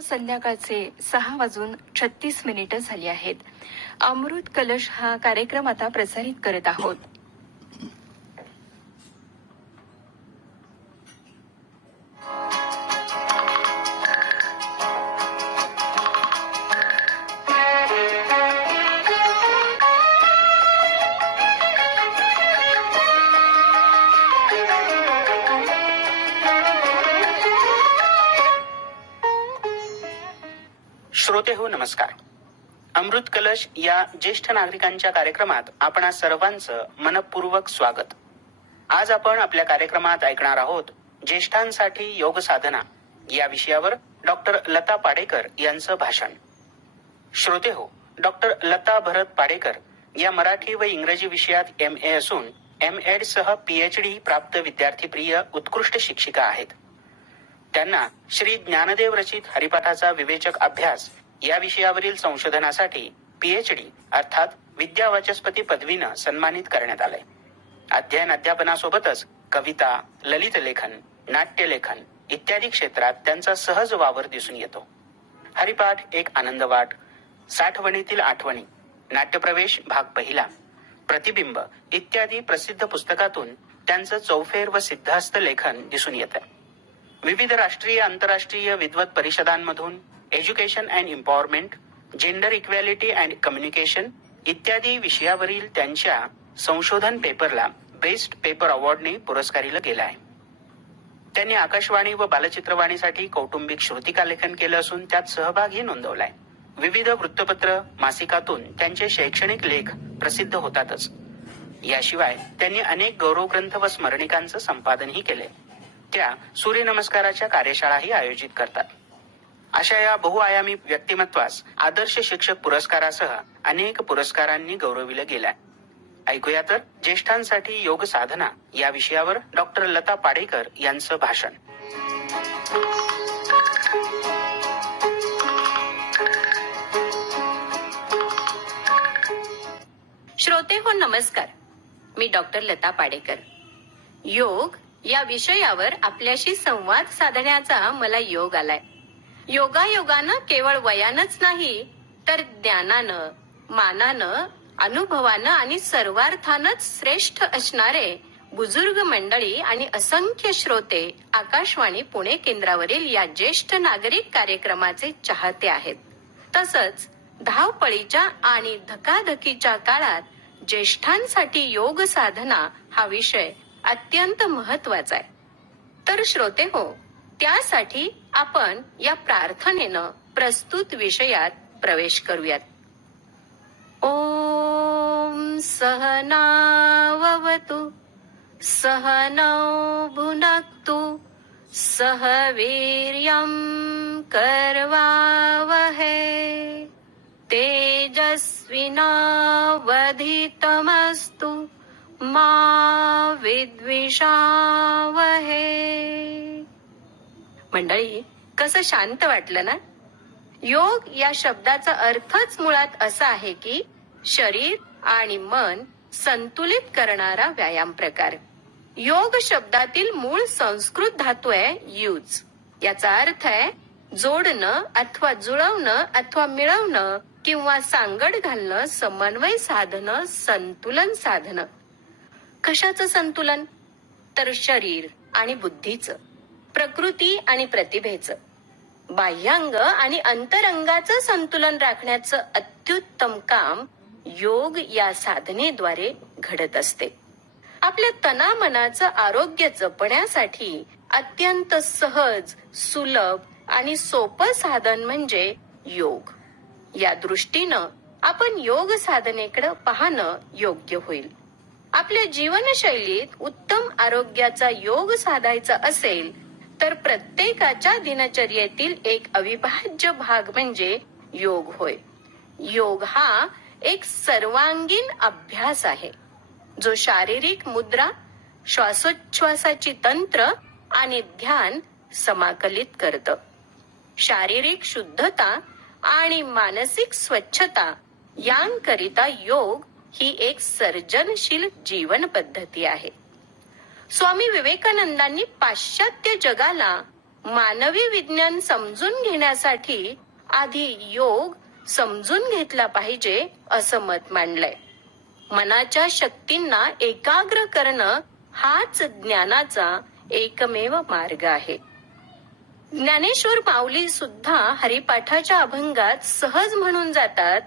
संध्याकाळचे सहा वाजून छत्तीस मिनिटं झाली आहेत. अमृत कलश हा कार्यक्रम आता प्रसारित करत आहोत. अमृत या ज्येष्ठ नागरिकांच्या कार्यक्रमात आपणा सर्वांचं मनपूर्वक स्वागत. आज आपण आपल्या कार्यक्रमात ऐकणार आहोत ज्येष्ठांसाठी योग साधना. या विषयावर डॉक्टर लता पाडेकर यांचं भाषण. श्रोते हो डॉक्टर लता भरत पाडेकर या मराठी व इंग्रजी विषयात एम ए असून एम एड सह पीएचडी प्राप्त विद्यार्थीप्रिय उत्कृष्ट शिक्षिका आहेत. त्यांना श्री ज्ञानदेव रचित हरिपाठाचा विवेचक अभ्यास या विषयावरील संशोधनासाठी पीएचडी अर्थात विद्यावाचस्पती पदवीनं सन्मानित करण्यात आलंय. अध्ययन अध्यापनासोबतच कविता ललित लेखन नाट्यलेखन इत्यादी क्षेत्रात त्यांचा सहज वावर दिसून येतो. हरिपाठ एक आनंदवाट साठवणीतील आठवणी नाट्यप्रवेश भाग पहिला प्रतिबिंब इत्यादी प्रसिद्ध पुस्तकातून त्यांचं चौफेर व सिद्धास्त लेखन दिसून येतं विविध राष्ट्रीय आंतरराष्ट्रीय विद्वत परिषदांमधून education and empowerment gender equality and communication इत्यादी विषयावरील त्यांच्या संशोधन पेपरला बेस्ट पेपर अवॉर्डने पुरस्कारिलं गेलं आहे. त्यांनी आकाशवाणी व बालचित्रवाणीसाठी कौटुंबिक श्रुतिका लेखन केलं असून त्यात सहभागही नोंदवलाय विविध वृत्तपत्र मासिकातून त्यांचे शैक्षणिक लेख प्रसिद्ध होतातच. याशिवाय त्यांनी अनेक गौरव ग्रंथ व स्मरणिकांचं संपादनही केले त्या सूर्यनमस्काराच्या कार्यशाळाही आयोजित करतात. अशा या बहुआयामी व्यक्तिमत्वास आदर्श शिक्षक पुरस्कारासह अनेक पुरस्कारांनी गौरविलं गेलाय. ऐकूया तर ज्येष्ठांसाठी योग साधना या विषयावर डॉक्टर लता पाडेकर यांचं भाषण. श्रोते हो नमस्कार. मी डॉक्टर लता पाडेकर. योग या विषयावर आपल्याशी संवाद साधण्याचा मला योग आलाय. योगायोगानं केवळ वयानच नाही तर ज्ञानानं मानानं अनुभवानं आणि सर्वार्थानच श्रेष्ठ असणारे बुजुर्ग मंडळी आणि असंख्य श्रोते आकाशवाणी पुणे केंद्रावरील या ज्येष्ठ नागरिक कार्यक्रमाचे चाहते आहेत. तसंच धावपळीच्या आणि धकाधकीच्या काळात ज्येष्ठांसाठी योग साधना हा विषय अत्यंत महत्त्वाचा आहे. तर श्रोते हो त्यासाठी आपण या प्रार्थनेनं प्रस्तुत विषयात प्रवेश करूयात. ओम सहनावतु सहनौ भुनक्तु सह वीर्यं करवावहे तेजस्विनावधितमस्तु मा विद्विषावहे। मंडळी कसं शांत वाटलं ना? योग या शब्दाचा अर्थच मुळात असा आहे की शरीर आणि मन संतुलित करणारा व्यायाम प्रकार. योग शब्दातील मूळ संस्कृत धातू आहे यूज. याचा अर्थ आहे जोडणं अथवा जुळवणं अथवा मिळवणं किंवा सांगड घालणं समन्वय साधणं संतुलन साधणं. कशाचं संतुलन? तर शरीर आणि बुद्धीचं. प्रकृती आणि प्रतिभेचं. बाह्यांग आणि अंतरंगाचं संतुलन राखण्याचं अत्युत्तम काम योग या साधनेद्वारे घडत असते. आपल्या तनामनाचं आरोग्य जपण्यासाठी अत्यंत सहज सुलभ आणि सोपं साधन म्हणजे योग. या दृष्टीनं आपण योग साधनेकडे पाहणं योग्य होईल. आपल्या जीवनशैलीत उत्तम आरोग्याचा योग साधायचा असेल तर प्रत्येकाच्या दिनचर्येतील एक अविभाज्य भाग म्हणजे योग होय. योग हा एक सर्वांगीण अभ्यास आहे. जो शारीरिक मुद्रा श्वासोच्छ्वासाची तंत्र आणि ध्यान समाकलित करत. शारीरिक शुद्धता आणि मानसिक स्वच्छता यांकरिता योग ही एक सर्जनशील जीवन पद्धती आहे. स्वामी विवेकानंदांनी पाश्चात्य जगाला मानवी विज्ञान समजून घेण्यासाठी आधी योग समजून घेतला पाहिजे असं मत मांडलंय. मनाच्या शक्तींना एकाग्र करणं हाच ज्ञानाचा एकमेव मार्ग आहे. ज्ञानेश्वर माऊली सुद्धा हरिपाठाच्या अभंगात सहज म्हणून जातात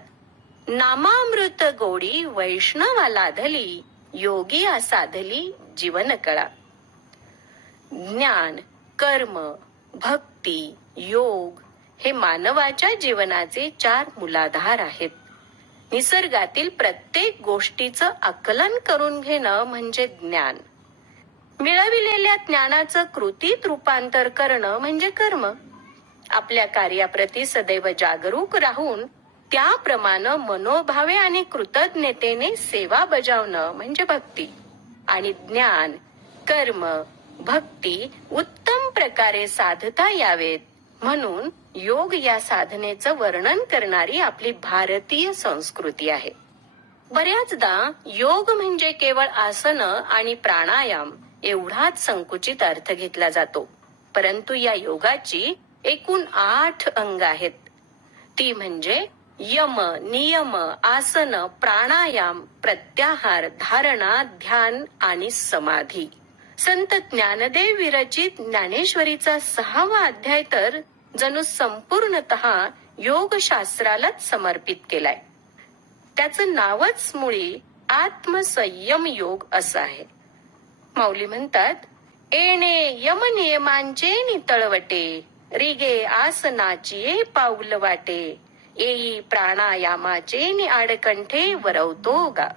नामामृत गोडी वैष्णवाला धली योगी साधली जीवन कळा. ज्ञान कर्म भक्ती योग हे मानवाच्या जीवनाचे चार मूलाधार आहेत. निसर्गातील प्रत्येक गोष्टीचं आकलन करून घेणं म्हणजे ज्ञान. मिळविलेल्या ज्ञानाचं कृतीत रूपांतर करणं म्हणजे कर्म. आपल्या कार्याप्रती सदैव जागरूक राहून त्याप्रमाणे मनोभावे आणि कृतज्ञतेने सेवा बजावणं म्हणजे भक्ती. आणि ज्ञान कर्म भक्ती उत्तम प्रकारे साधता यावेत. म्हणून योग या साधनेचं वर्णन करणारी आपली भारतीय संस्कृती आहे. बऱ्याचदा योग म्हणजे केवळ आसन आणि प्राणायाम एवढाच संकुचित अर्थ घेतला जातो. परंतु या योगाची एकूण आठ अंग आहेत. ती म्हणजे यम नियम आसन प्राणायाम प्रत्याहार धारणा ध्यान आणि समाधी. संत ज्ञानदेव विरचित ज्ञानेश्वरीचा सहावा अध्याय तर जणू संपूर्णतः योगशास्त्रालाच समर्पित केलाय. त्याचं नावच मुळी आत्मसंयम योग असं आहे. माऊली म्हणतात येणे यम नियमांचे नितळवटे रिगे आसनाची पाऊल वाटे येई प्राणायामाचे नि आडकंठे वरवतो गा.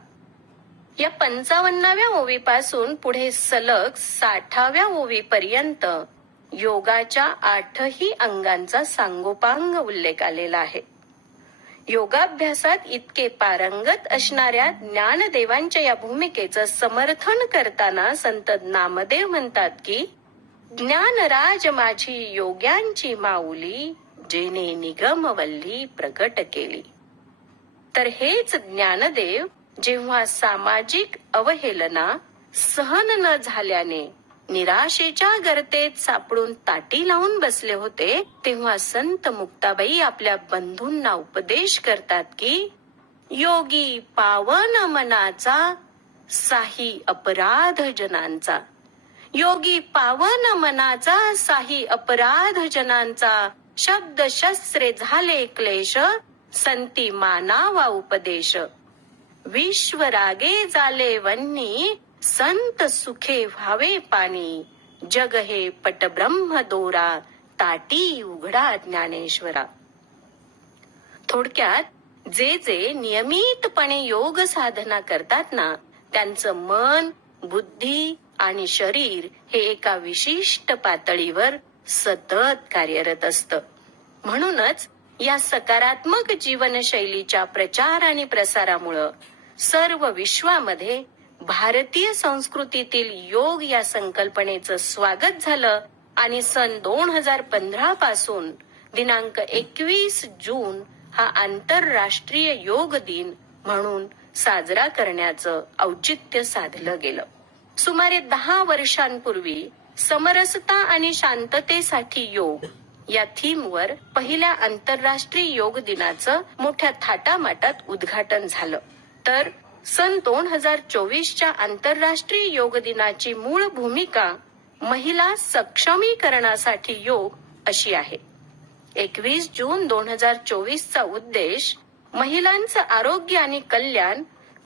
या पंचावन्नाव्या ओवीपासून पुढे सलग साठाव्या ओवीपर्यंत योगाच्या आठही अंगांचा सांगोपांग उल्लेख आलेला आहे. योगाभ्यासात इतके पारंगत असणाऱ्या ज्ञानदेवांच्या या भूमिकेचं समर्थन करताना संत नामदेव म्हणतात की ज्ञानराज माझी योग्यांची माऊली जेने निगमवल्ली प्रकट केली. तर हेच ज्ञानदेव जेव्हा सामाजिक अवहेलना सहन न झाल्याने निराशेच्या गर्तेत सापडून ताटी लावून बसले होते तेव्हा संत मुक्ताबाई आपल्या बंधूंना उपदेश करतात की योगी पावन मनाचा साही अपराध जनांचा. योगी पावन मनाचा साही अपराध जनांचा. शब्द शस्त्रे झाले क्लेश संती मानावा उपदेश. विश्व रागे झाले वन्नी संत सुखे व्हावे पाणी. जग हे पटब्रह्म दोरा ताटी उघडा ज्ञानेश्वरा. थोडक्यात जे जे नियमितपणे योग साधना करतात ना त्यांचं मन बुद्धी आणि शरीर हे एका विशिष्ट पातळीवर सतत कार्यरत असतं. म्हणूनच या सकारात्मक जीवनशैलीच्या प्रचार आणि प्रसारामुळं सर्व विश्वामध्ये भारतीय संस्कृतीतील योग या संकल्पनेचं स्वागत झालं आणि सन दोन हजार पंधरा पासून दिनांक एकवीस जून हा आंतरराष्ट्रीय योग दिन म्हणून साजरा करण्याचं औचित्य साधलं गेलं. सुमारे दहा वर्षांपूर्वी समरसता आणि शांततेसाठी योग. या थीमवर पहिल्या आंतरराष्ट्रीय योग दिनाचं मोठ्या थाटामाटात उद्घाटन झालं. तर सन दोन हजार चोवीसच्या आंतरराष्ट्रीय योग दिनाची मूळ भूमिका महिला सक्षमीकरणासाठी योग अशी आहे. एकवीस जून दोन हजार चोवीसचा उद्देश महिलांचं आरोग्य आणि कल्याण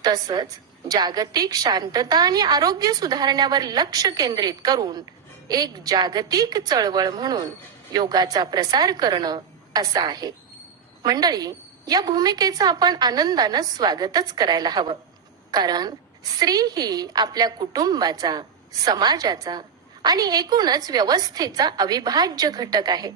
तसंच जागतिक शांतता आणि आरोग्य सुधारण्यावर लक्ष केंद्रित करून एक जागतिक चळवळ म्हणून योगाचा प्रसार करणं असं आहे. मंडळी या भूमिकेचं आपण आनंदानं स्वागतच करायला हवं. कारण स्त्री ही आपल्या कुटुंबाचा समाजाचा आणि एकूणच व्यवस्थेचा अविभाज्य घटक आहे.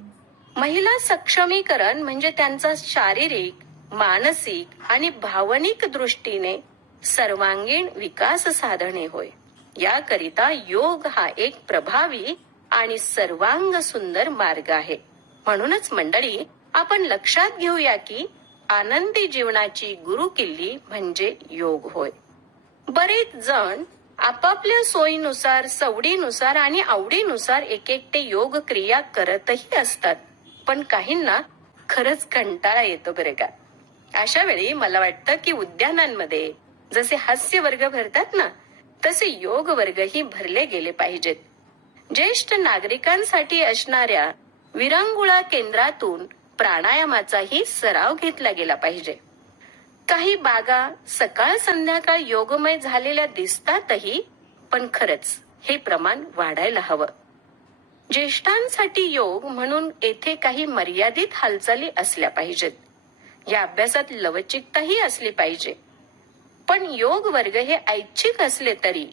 महिला सक्षमीकरण म्हणजे त्यांचा शारीरिक मानसिक आणि भावनिक दृष्टीने सर्वांगीण विकास साधणे होय. याकरिता योग हा एक प्रभावी आणि सर्वांग सुंदर मार्ग आहे. म्हणूनच मंडळी आपण लक्षात घेऊया की आनंदी जीवनाची गुरु किल्ली म्हणजे योग होय. बरेच जण आपापल्या सोयीनुसार सवडीनुसार आणि आवडीनुसार एक एकटे योग क्रिया करतही असतात. पण काहींना खरंच कंटाळा येतो बरे का. अशा वेळी मला वाटतं की उद्यानांमध्ये जसे हास्य वर्ग भरतात ना तसे योग वर्गही भरले गेले पाहिजेत. ज्येष्ठ नागरिकांसाठी असणाऱ्या विरंगुळा केंद्रातून प्राणायामाचाही सराव घेतला गेला पाहिजे. काही बागा सकाळ संध्याकाळ योगमय झालेल्या दिसतातही पण खरंच हे प्रमाण वाढायला हवं. ज्येष्ठांसाठी योग म्हणून येथे काही मर्यादित हालचाली असल्या पाहिजेत. या अभ्यासात लवचिकताही असली पाहिजे. पण योग वर्ग हे ऐच्छिक असले तरी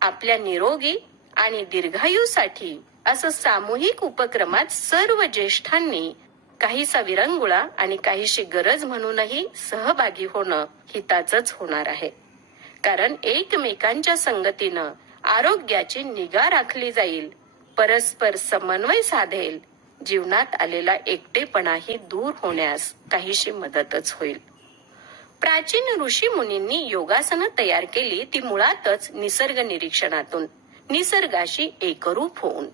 आपल्या निरोगी आणि दीर्घायूसाठी असं सामूहिक उपक्रमात सर्व ज्येष्ठांनी काहीसा विरंगुळा आणि काहीशी गरज म्हणूनही सहभागी होणं हिताचंच होणार आहे. कारण एकमेकांच्या संगतीनं आरोग्याची निगा राखली जाईल परस्पर समन्वय साधेल जीवनात आलेला एकटेपणाही दूर होण्यास काहीशी मदतच होईल. प्राचीन ऋषी मुनींनी योगासनं तयार केली ती मुळातच निसर्ग निरीक्षणातून. निसर्गाशी एकरूप होऊन.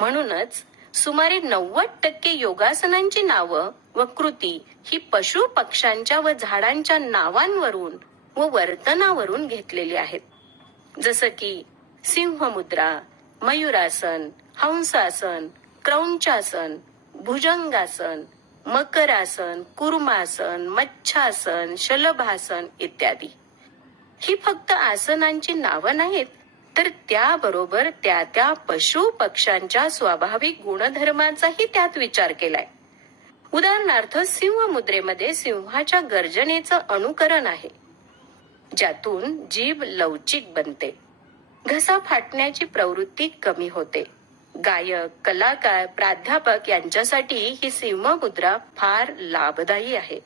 म्हणूनच सुमारे नव्वद टक्के योगासनांची नावं व कृती ही पशु पक्ष्यांच्या व झाडांच्या नावांवरून व वर्तनावरून घेतलेली आहेत. जसं की सिंहमुद्रा मयुरासन हंसासन क्रौंचासन भुजंगासन मकरासन कुर्मासन मच्छासन शलभासन इत्यादी. ही फक्त आसनांची नावं नाहीत तर त्याबरोबर त्या त्या पशु पक्ष्यांच्या स्वाभाविक गुणधर्माचाही त्यात विचार केलाय. उदाहरणार्थ सिंह मुद्रेमध्ये सिंहाच्या गर्जनेचं अनुकरण आहे. ज्यातून जीभ लवचिक बनते. घसा फाटण्याची प्रवृत्ती कमी होते. गायक कलाकार प्राध्यापक यांच्यासाठी ही सिंहमुद्रा फार लाभदायी आहे.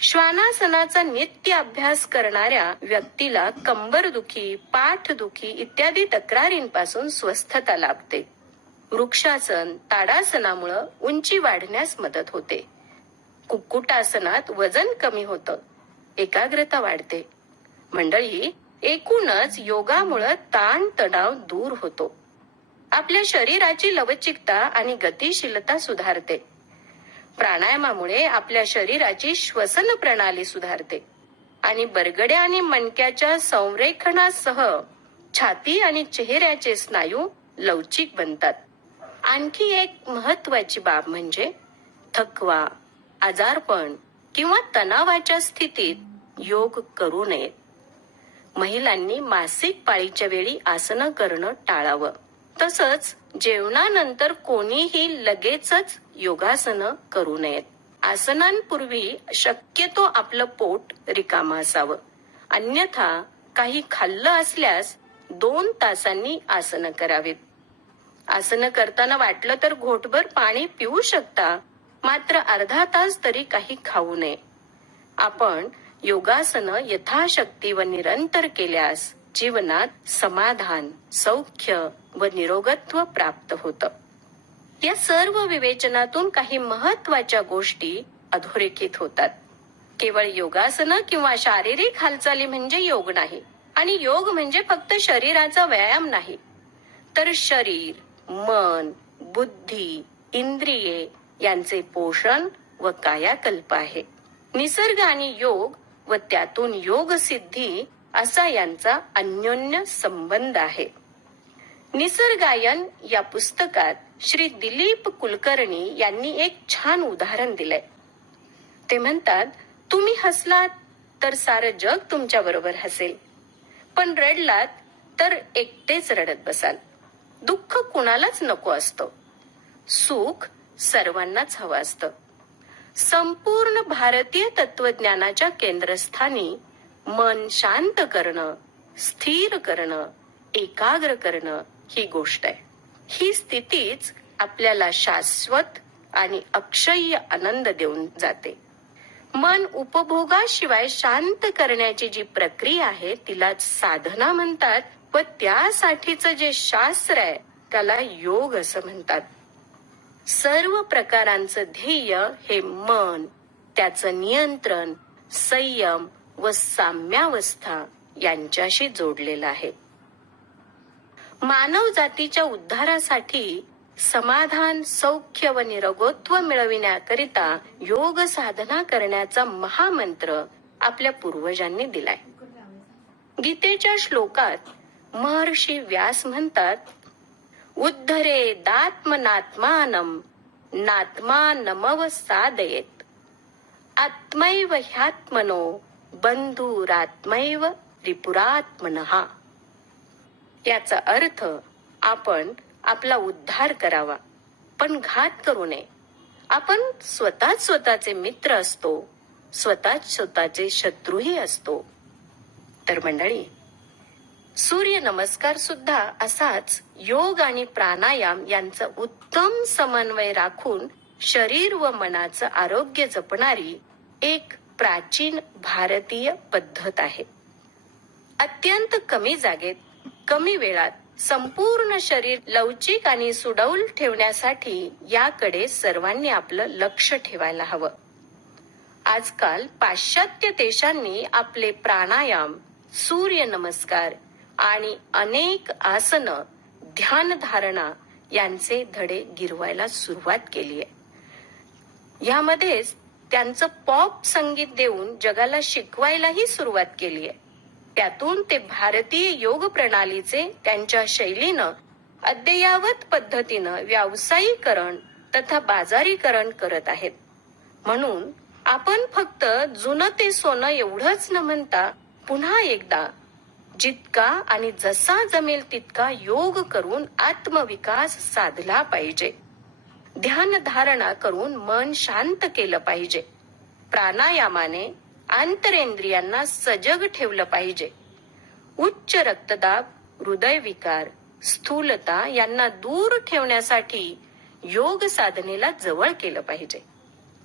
श्वानासनाचा नित्य अभ्यास करणाऱ्या व्यक्तीला कंबरदुखी पाठदुखी इत्यादी तक्रारींपासून स्वस्थता लाभते. वृक्षासन ताडासनामुळं उंची वाढण्यास मदत होते. कुक्कुटासनात वजन कमी होतं. एकाग्रता वाढते. मंडळी एकूणच योगामुळं ताण तणाव दूर होतो. आपल्या शरीराची लवचिकता आणि गतिशीलता सुधारते. प्राणायामामुळे आपल्या शरीराची श्वसन प्रणाली सुधारते आणि बरगड्या आणि मणक्याच्या संरेखनासह छाती आणि चेहऱ्याचे स्नायू लवचिक बनतात. आणखी एक महत्वाची बाब म्हणजे थकवा आजारपण किंवा तणावाच्या स्थितीत योग करू नये. महिलांनी मासिक पाळीच्या वेळी आसनं करणं टाळावं. तसंच जेवणानंतर कोणीही लगेचच योगासनं करू नयेत. आसनांपूर्वी शक्यतो आपलं पोट रिकामं असावं. अन्यथा काही खाल्लं असल्यास दोन तासांनी आसनं करावीत. आसनं करताना वाटलं तर घोटभर पाणी पिऊ शकता मात्र अर्धा तास तरी काही खाऊ नये. आपण योगासनं यथाशक्ती व निरंतर केल्यास जीवनात समाधान सौख्य व निरोगत्व प्राप्त होतं. या सर्व विवेचनातून काही महत्त्वाच्या गोष्टी अधोरेखित होतात. केवळ योगासनं किंवा शारीरिक हालचाली म्हणजे योग नाही आणि योग म्हणजे फक्त शरीराचा व्यायाम नाही. तर शरीर मन बुद्धी इंद्रिये यांचे पोषण व कायाकल्प आहे. निसर्ग आणि योग व त्यातून योग सिद्धी असा यांचा अन्योन्य संबंध आहे. निसर्गायन या पुस्तकात श्री दिलीप कुलकर्णी यांनी एक छान उदाहरण दिलंय. ते म्हणतात तुम्ही हसलात तर सारं जग तुमच्या बरोबर हसेल. पण रडलात तर एकटेच रडत बसाल. दुःख कुणालाच नको असतं. सुख सर्वांनाच हवं असतं. संपूर्ण भारतीय तत्वज्ञानाच्या केंद्रस्थानी मन शांत करणं स्थिर करणं एकाग्र करणं ही गोष्ट आहे. ही स्थितीच आपल्याला शाश्वत आणि अक्षय्य आनंद देऊन जाते. मन उपभोगाशिवाय शांत करण्याची जी प्रक्रिया आहे तिला साधना म्हणतात व त्यासाठीचं जे शास्त्र आहे त्याला योग असं म्हणतात. सर्व प्रकारांचं ध्येय हे मन त्याचं नियंत्रण संयम व साम्यावस्था यांच्याशी जोडलेलं आहे. मानव जातीच्या उद्धारासाठी समाधान सौख्य व निरगोत्व मिळविण्याकरिता योग साधना करण्याचा महामंत्र आपल्या पूर्वजांनी दिलाय. गीतेच्या श्लोकात महर्षी व्यास म्हणतात उद्धरे दात्मनात्मानम नात्मानमव सादयेत आत्मैव ह्यात्मनो बंधुरात्मैव त्रिपुरात्मनहा याचा अर्थ आपण आपला उद्धार करावा पण घात करू नये. आपण स्वतःच स्वतःचे मित्र असतो स्वतःच स्वतःचे शत्रूही असतो. तर मंडळी सूर्य नमस्कार सुद्धा असाच योग आणि प्राणायाम यांचा उत्तम समन्वय राखून शरीर व मनाचं आरोग्य जपणारी एक प्राचीन भारतीय पद्धत आहे. अत्यंत कमी जागेत कमी वेळात संपूर्ण शरीर लवचिक आणि सुडौल ठेवण्यासाठी याकडे सर्वांनी आपलं लक्ष ठेवायला हवं. आजकाल पाश्चात्य देशांनी आपले प्राणायाम सूर्य नमस्कार आणि अनेक आसन ध्यान धारणा यांचे धडे गिरवायला सुरुवात केली आहे. यामध्येच त्यांचं पॉप संगीत देऊन जगाला शिकवायलाही सुरुवात केली आहे. त्यातून ते भारतीय योग प्रणालीचे त्यांच्या शैलीनं अद्ययावत पद्धतीनं व्यावसायीकरण तथा बाजारीकरण करत आहेत. म्हणून आपण फक्त जुनं ते सोनं एवढंच न म्हणता पुन्हा एकदा जितका आणि जसा जमेल तितका योग करून आत्मविकास साधला पाहिजे. ध्यान धारणा करून मन शांत केलं पाहिजे. प्राणायामाने आंतरेंद्रियांना सजग ठेवलं पाहिजे. उच्च रक्तदाब हृदयविकार स्थूलता यांना दूर ठेवण्यासाठी योग साधनेला जवळ केलं पाहिजे.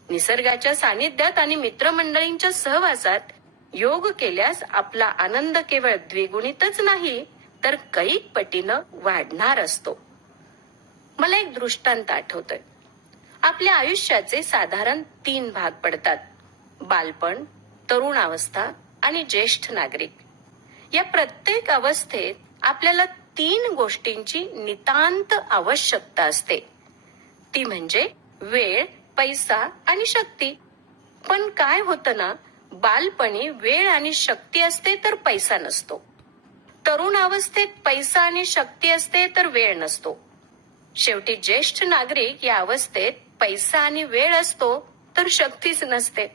निसर्गाच्या सानिध्यात आणि मित्रमंडळींच्या सहवासात योग केल्यास आपला आनंद केवळ द्विगुणितच नाही तर कैक पटीनं वाढणार असतो. मला एक दृष्टांत आठवतोय. आपल्या आयुष्याचे साधारण तीन भाग पडतात. बालपण तरुण अवस्था आणि ज्येष्ठ नागरिक. या प्रत्येक अवस्थेत आपल्याला तीन गोष्टींची नितांत आवश्यकता असते. ती म्हणजे वेळ पैसा आणि शक्ती. पण काय होतं ना बालपणी वेळ आणि शक्ती असते तर पैसा नसतो. तरुण अवस्थेत पैसा आणि शक्ती असते तर वेळ नसतो. शेवटी ज्येष्ठ नागरिक या अवस्थेत पैसा आणि वेळ असतो तर शक्तीच नसते.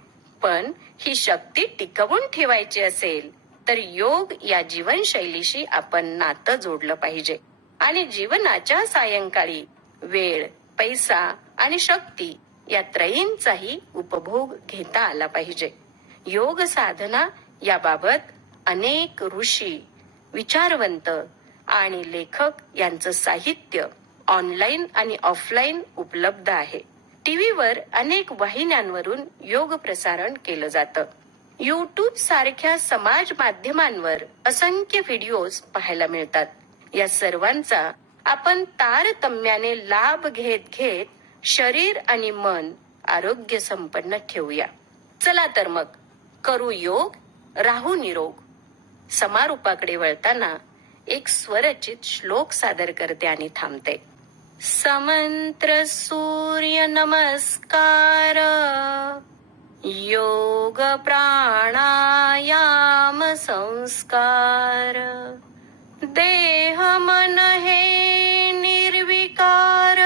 पण ही शक्ती टिकवून ठेवायची असेल तर योग या जीवनशैलीशी आपण नातं जोडलं पाहिजे. आणि जीवनाच्या सायंकाळी वेळ पैसा आणि शक्ती या त्रयींचाही उपभोग घेता आला पाहिजे. योग साधना याबाबत अनेक ऋषी विचारवंत आणि लेखक यांचं साहित्य ऑनलाईन आणि ऑफलाईन उपलब्ध आहे. टीव्हीवर अनेक वाहिन्यांवरून योग प्रसारण केलं जातं. युट्यूब सारख्या समाज माध्यमांवर असंख्य व्हिडिओज पाहायला मिळतात. या सर्वांचा आपण तारतम्याने लाभ घेत घेत शरीर आणि मन आरोग्य संपन्न ठेवूया. चला तर मग करू योग राहू निरोग. समारोपाकडे वळताना एक स्वरचित श्लोक सादर करते आणि थांबते. समंत्र सूर्य नमस्कार। योग प्राणायाम संस्कार। देह मन हे निर्विकार।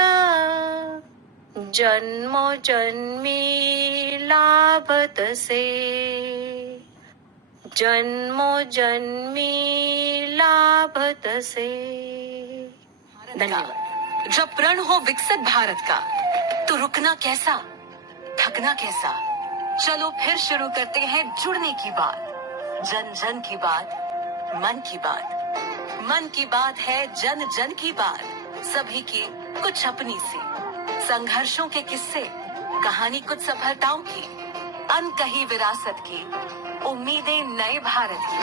जन्मो जन्मी लाभतसे जन्मो जन्मी लाभतसे धन्यवाद। जब प्रण हो विकसित भारत का। तो रुकना कैसा? थकना कैसा? चलो फिर शुरू करते हैं जुड़ने की बात। जन जन की बात मन की बात। मन की बात है जन जन की बात। सभी की कुछ अपनी सी। संघर्षों के किस्से कहानी कुछ सफलताओं की अनकही विरासत की उम्मीदें नए भारत की।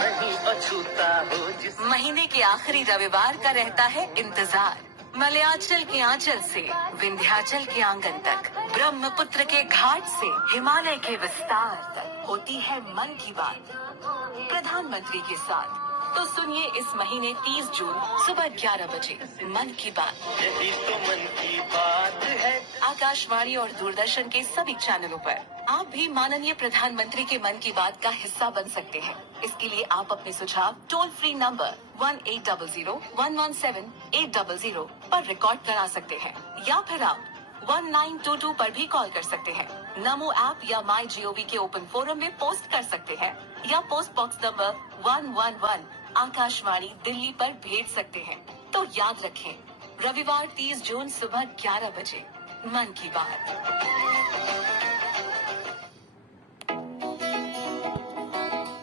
महीने के आखिरी रविवार का रहता है इंतज़ार। मलयाचल के आंचल से, विंध्याचल के आँगन तक, ब्रह्मपुत्र के घाट से, हिमालय के विस्तार तक होती है मन की बात। प्रधानमंत्री के साथ तो सुनिए इस महीने 30 जून सुबह 11 बजे, मन की बात। तो मन की बात है आकाशवाणी और दूरदर्शन के सभी चैनलों पर। आप भी माननीय प्रधानमंत्री के मन की बात का हिस्सा बन सकते हैं। इसके लिए आप अपने सुझाव toll free number one eight double zero one one seven eight double zero आरोप रिकॉर्ड करा सकते हैं। या फिर आप वन नाइन टू टू आरोप भी कॉल कर सकते हैं। नमो ऐप या माई जीओवी के ओपन फोरम में पोस्ट कर सकते हैं। या post box number one one one Akashvani Delhi पर भेज सकते हैं। तो याद रखें रविवार 30 जून सुबह 11 बजे मन की बात।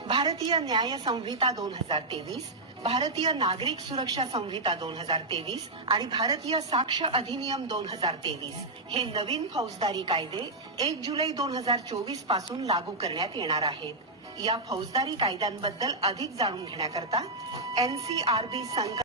भारतीय न्याय संहिता दोन हजार तेवीस भारतीय नागरिक सुरक्षा संहिता दोन हजार तेवीस आणि भारतीय साक्ष अधिनियम दोन हजार तेवीस हे नवीन फौजदारी कायदे एक जुलै दोन हजार चोवीसपासून लागू करण्यात येणार आहेत. या फौजदारी कायद्यांबद्दल अधिक जाणून घेण्याकरता एनसीआरबी संघ